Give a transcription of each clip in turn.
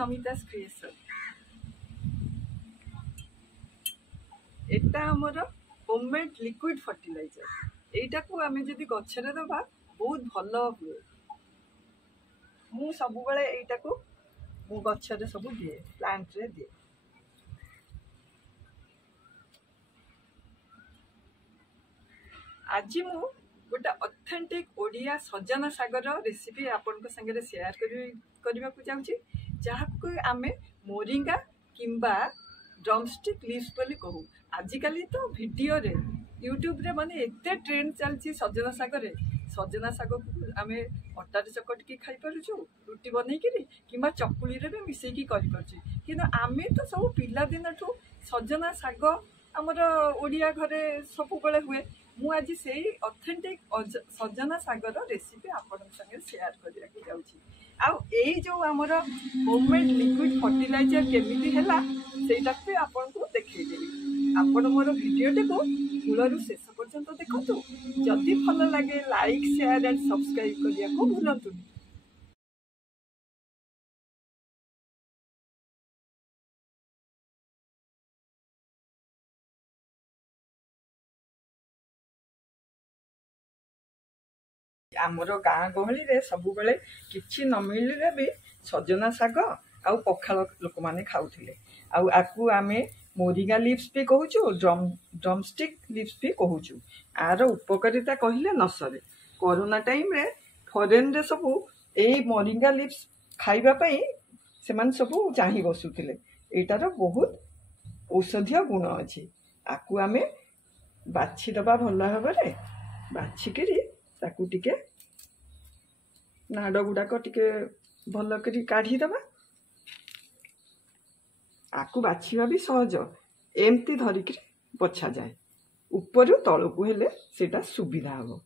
नमिता's creation. एटा हमर homemade liquid fertiliser. एटा को आमे जदि गछरे दबा बहुत भलो हुए। मु सब बेले एटा को मु गछरे सब दिए, प्लांट रे दिए। आज मु गोटे ऑथेंटिक ओडिया सजना सागर रेसिपी आपन संगे शेयर करबा को जाउची, जहाको आमे मोरिंगा किंबा ड्रमस्टिक लीव्स बोली कहू। आजिकली तो वीडियो रे यूट्यूब रे माने एते ट्रेंड चलची सजना सागर रे। सजना साग को आमे अटा रे चकटिकी खाई पारुछु, रुटी बनै किरी किंबा चकुली रे भी मिसै की करि परछु। किंतु आमे तो सब पिला दिन ठू सजना साग हमर ओडिया घरे सब बेले हुए। मु आज से ऑथेंटिक सजना सागर रेसिपी आपन संगे शेयर करिया के जाउची। आ एई जो हमर होममेड लिक्विड फर्टिलाइजर केमिति हैला सेटा पे आपन को देखै देबी। आपन मोर वीडियो को मूलरु शेष पर्यंत देखंतु। जदि भल लागे लाइक शेयर एंड सब्सक्राइब करिया को भूलंतु। आमर गाँ गहली रे सब बेले किछि न मिलले भी सजना साग आउ पखाल लोक माने खाउथिले। आउ आकु आमे मोरिंगा लीव्स भी कहूछु, ड्रमस्टिक लीव्स भी कहूछु। आर उपकारिता कहिले न सरे। कोरोना टाइम रे फॉरेन रे सब ए मोरिंगा लीव्स खाइबा पई सेमान सब चाहि बसुथिले। एटार बहुत औषधीय गुण अछि। आकु आमे बाछि दबा भल भाबरे बाछि करी ताकू टिके नाड़ गुड़ाक टिके भल करी काढ़ी दबा। आकु बाछिबा भी सहज, एमती धरिक बछा जाए। ऊपर तलकू हेले सेटा सुविधा हबो।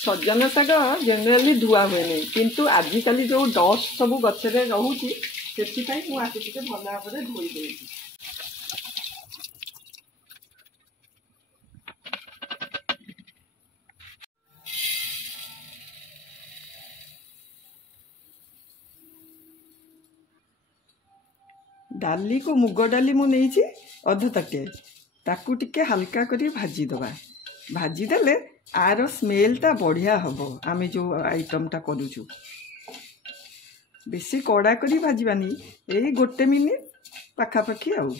सजना साग जनरली धुआ हुए नहीं, किंतु आजिकली जो डस्ट सब गछरे रहुची सेतिपाई मु आके टिके भल भाबरे धोई देउची। डाली को मुग डाली मु नेइची अध तटे, ताकू टिके हल्का करी भाजी दबा। भाजी देले आर स्मेलटा बढ़िया हबो। आमे जो आइटमटा करूछु बेसी कड़ा करी भाजबानी, एई गोटे मिनिट पाखापाखी आउ।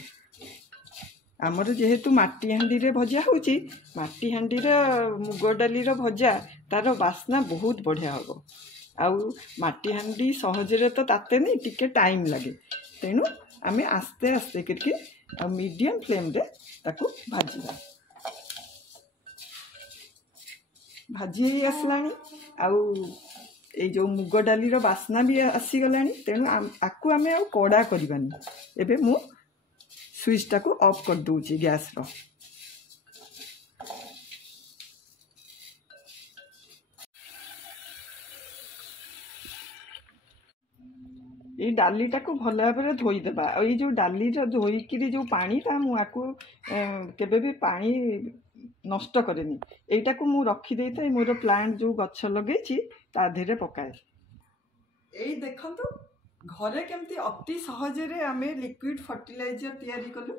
आमर जेहेतु माटी हांडी रे भजा होची, माटी हांडी रे मुग डाली रो भजा तार बास्ना बहुत बढ़िया हबो। आउ माटी हांडी सहज रे तो ताते नहीं, टिके टाइम लागे। तेणु आमे आस्ते आस्ते करके मीडियम फ्लेम रे ताकू भाजीबा। भाजी आसलानी आउ ए जो मुग डाली रो बास्ना भी आसी गलानी। तेणु आकु आमे आउ कड़ा करबानी। एबे मु स्विच टाकू ऑफ कर दूची गैस रो। ये डाली टाकू भल भाव धोई देबा। और ये जो डाली धोईकी जो पानीटा मु आकु केबे भी पानी नष्ट करेनी। एटा को मु रखी देई थाई मोर प्लांट जो गछ लगेची ता धेरे पकाए। एई देखंतु घरे केमती अति सहज रे आमे लिक्विड फर्टिलाइजर तैयारी कलु।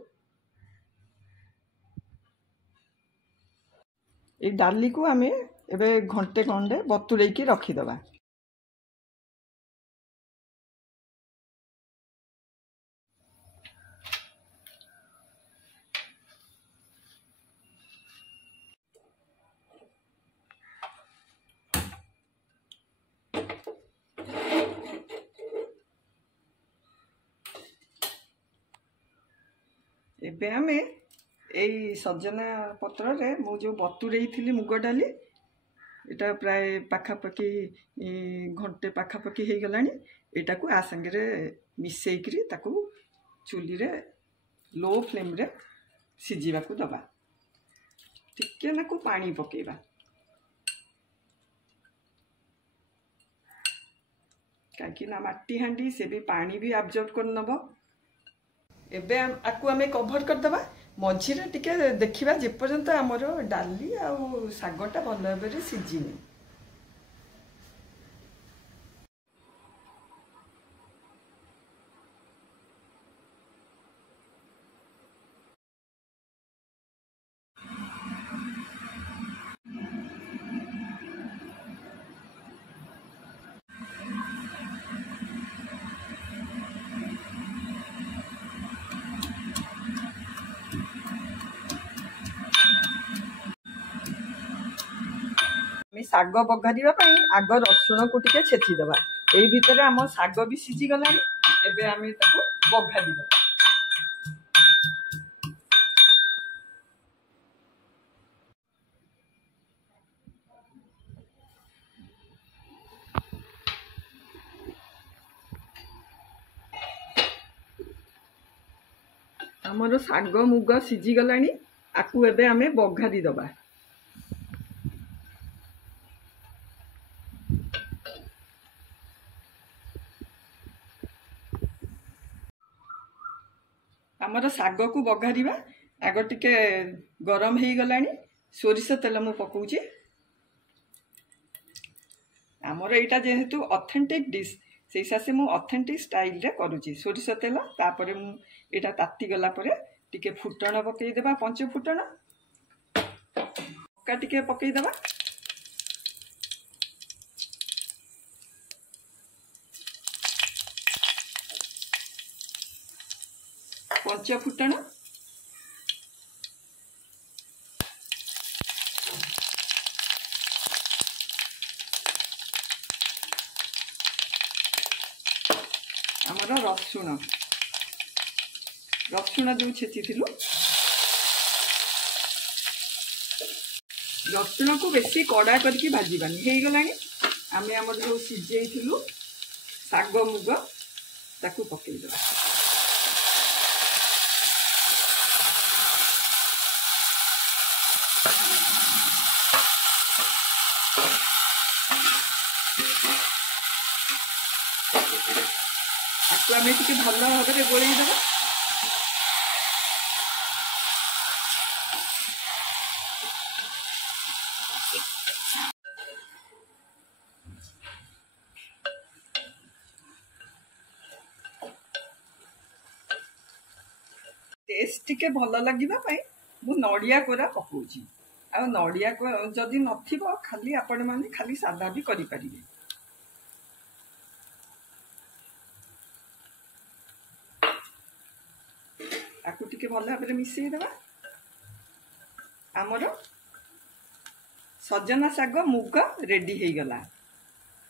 ए डाली को आमे एबे घंटे खंडे बतुरेई की रखी दबा। एबे आमे एई सजना पत्र रे मु जो बतुरई थी मुग डाली एटा प्राय पाखापाखि घंटे पाखापाखि हो गलानी एटा को आ संगे मिसेकरी ताकू चुली रे लो फ्लेम रे सिझीबा को दबा टिके ना को पानी पकेबा कहीं माटी हांडी से भी पानी भी एब्जॉर्ब कर नब एबे आकु आमे कवर कर दबा मझिरे टिके देखिबा जे पर्यंत हमर डाली आ सागटा भल भाबरे सिझिनी साग बघारिबा पई आग रसुण को टिके छेची दबा एई भितरे हम साग भी सिझी गलानी एबे आमे ताको बघारी दबा हमर साग मुग सिझी गलानी आकु एबे आमे बघारी दबा आमर साग को बघारिबा आग टिके गरम हो गलानी सोरिष तेल मु पकाउची आमर एटा जेहेतु ऑथेंटिक डिश से हिसाब मु ऑथेंटिक स्टाइल रे करूची सोरिष तेल तापरे मु एटा ताती गला परे टिके फुटण पकई देबा पंच फुटण पक्का टिके पकई देबा पंच फुटण आमर रसुण रसुण जो छेची थिलु रसुण को बेसी कड़ा करके भाजीबानी हो गलानी आमे आमर जो सिझे थिलु साग मुग ताकू पकई देबा आमे टिके भल भाव में गोल देवा टेस्ट टिके भल लगे मु नड़िया कोरा पकाउची आ नड़िया जदि नथिबो खाली आपण माने खाली सादा भी करि परिबे आकु टिके भल भाबरे मिसई देबा आमर सजना साग मुग रेडी हो गला।